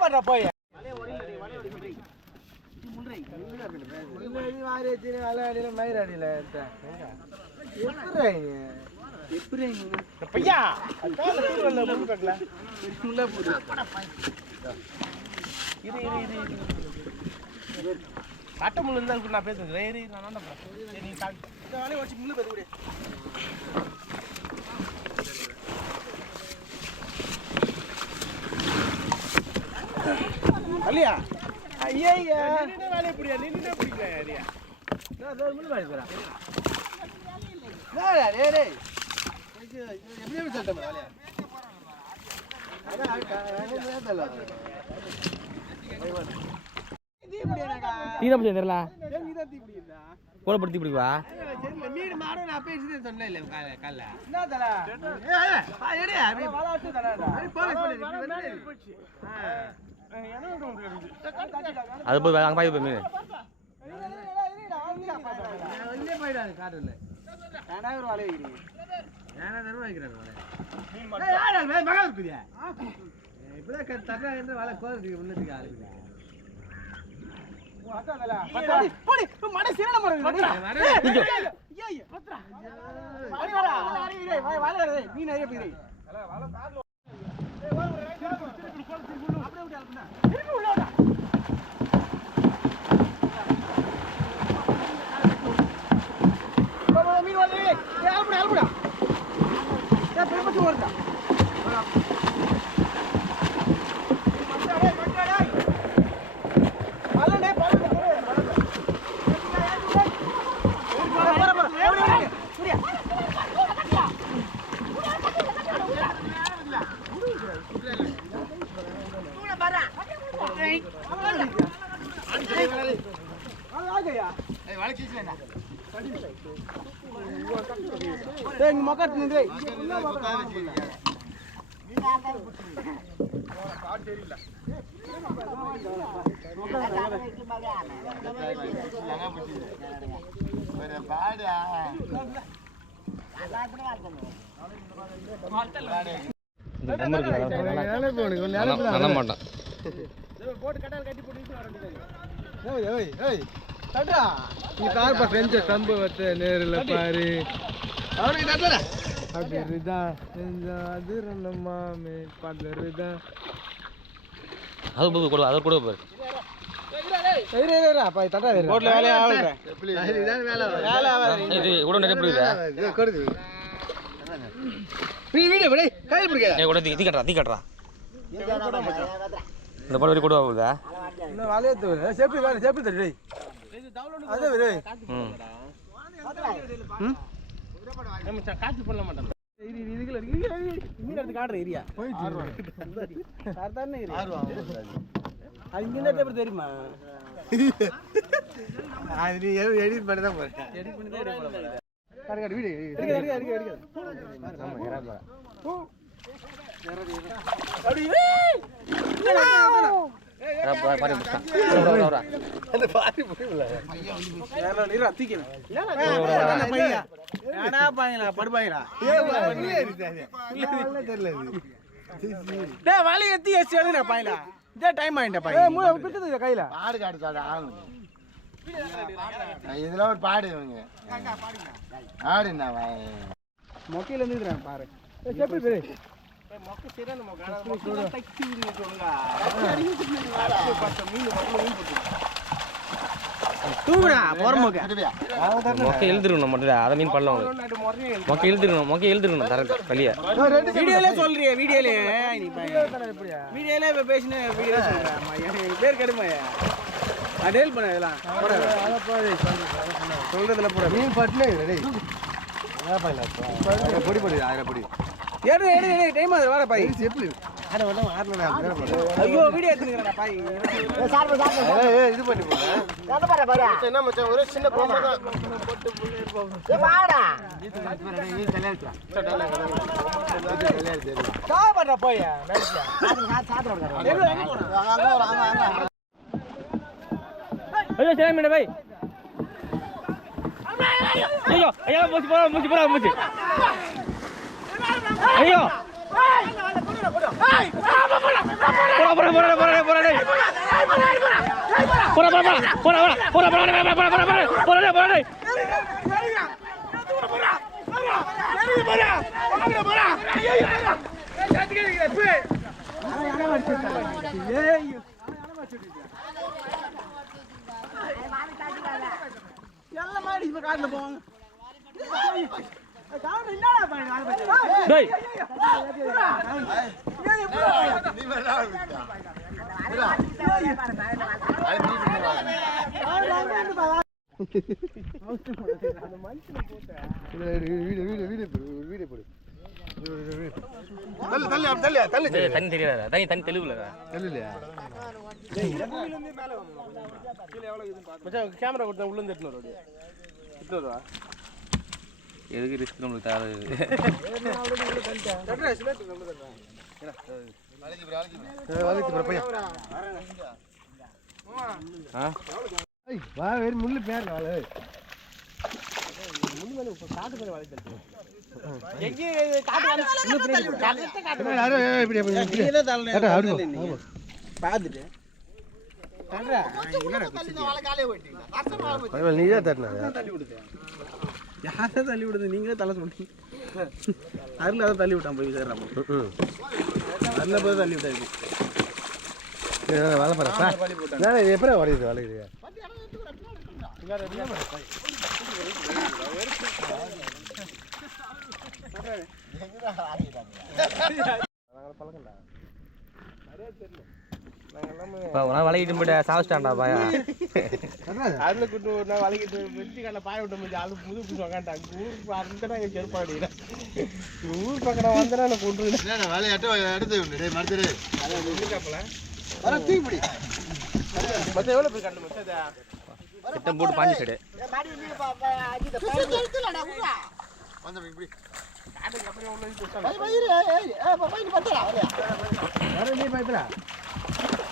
பண்ற போய். இரு இரு கட்ட முள்ளு இருந்தா நான் பேசுறேன் இரு, நான் சரி நீ வேலையை வச்சு அல்லையா ஐயா வேலையை பிடியா நின்று பிடிக்கல ஐயா எப்படி சொல்லிட்டேன் வேலையா நீ தான் தெரியல கூட படுத்தி பிடிப்பா மீன் மாடும் நான் பேசிட்டே சொன்னேன் இல்ல என்ன தல எடி அது போய் அங்கே பாய் போய் மீன் வெளியே மீன் வந்து அல்படா அல்படா பெருமச்சு வருதா எங்க மக்கள் நின்று இந்த நல்ல மாட்டான். போட்டு கட்டால் கட்டி போட்டு ஏய் ஏய் ஏய். நீ கார் பா செஞ்ச கம்பு வச்ச நேரில் பாரு. அப்படிருதா செஞ்ச அது ரெண்டு மாமே பதறுதா அது போய் கூட அது கூட கட்டுறா இந்த பாடு வரி கூட ஆகுதா வேலை செப்பி தட்டு காட்சி பண்ண மாட்டேன் தெரியுமா? அது நீ எடிட் பண்ணி தான் போறேன் எடிட் பண்ணி தான் காடு காடு வீடு எடுக்க எடுக்க எடுக்க எடுக்க. அப்படி பாரு பாரு அந்த பாரி பாயலா வாலி எத்தி எஸ் எழுதுடா பாயலா இதே டைம் ஆயிட்டா பாய் ஏய் மூளை பிடிச்சது கையில? பாடு காடு சாடு ஆகும் இதெல்லாம் ஒரு பாடு இவங்க. ஆடு என்ன மொக்கையில இருந்து பாரு. ஏய் செப்பி பேரு மொக்க எழுதிருக்கணும் மட்டும் அதை மீன் பண்ணலாம் மொக்கை எழுதிருக்கணும் மொக்கை எழுதிருக்கணும் தர வெளியே வீடியோல சொல்றியே வீடியோல நீ வீடியோல இப்ப பேசின வீடியோ சொல்றேன் பேர் கடுமையா நான் டேல் பண்ண இதெல்லாம் சொல்றதுல போட மீன் பட்டுனே பொடி பொடி ஆயிரம் பொடி எடு எடு எடு டைம் ஆகுது வர பாய். எப்படி? ஆட வேண்டாம் ஆடலாம் ஐயோ வீடியோ எடுத்துக்கிறேன் பாய். இது பண்ணி போடுறேன் என்ன மச்சான் ஒரே சின்ன கோமா தான். காய் பண்ற போய். ஐயோ சரி மீன் பை ஐயோ ஐயா மூச்சு போடா மூச்சு போடா மூச்சு. ஐயோ போடா போடா போடா போடா போடா டேய். போடா போடா போடா போடா ஐயோ எல்லாம் மாடி காட்டுல போவாங்க என்னடா டேய். தண்ணி தெரியாதா தண்ணி தண்ணி தெளிவுல தெளிவுலையா கேமரா கொடுத்தா உள்ள இருந்து எட்டுநூறு எட்டுநூறுவா எதுக்கு ரிஸ்க் நம்மளுக்கு தேவை வா வேறு முள்ளு பேர் வாழ முள்ளு மேலே பார்த்துட்டு நீதான் தட்டினா யாரை தள்ளி விடுது? நீங்களே தலை சொன்னீங்க அருள் அதை தள்ளி விட்டான் போய் சேர்றான் அருளை போய் தள்ளி விட்டாரு போறேன் எப்படி வரையுது வளையுது இப்போ உனா வளைக்கிட்டு போயிட்டு சாவச்சிட்டான்டா பாயா. அருளை கூட்டு ஒரு நாள் வளைக்கிட்டு வெட்டி கண்ட பாய விட்ட முடிஞ்சு ஆளு புது புது உக்காண்டாங்க ஊருக்கு அங்கே தான் செருப்பாடி. ஊர் பக்கம் வந்தனா நான் கொண்டு வேலையாட்டம் எடுத்து மறுத்துடு. வர தூக்கிப்பிடி மொத்தம் எவ்வளோ போய் கண்டு மொத்தம் இதை? திட்டம் போட்டு பாஞ்சு சைடு. வந்து இப்படி காட்டுக்கு அப்புறம் உள்ள இது கொடுத்தாங்க. வர நீ பயப்படா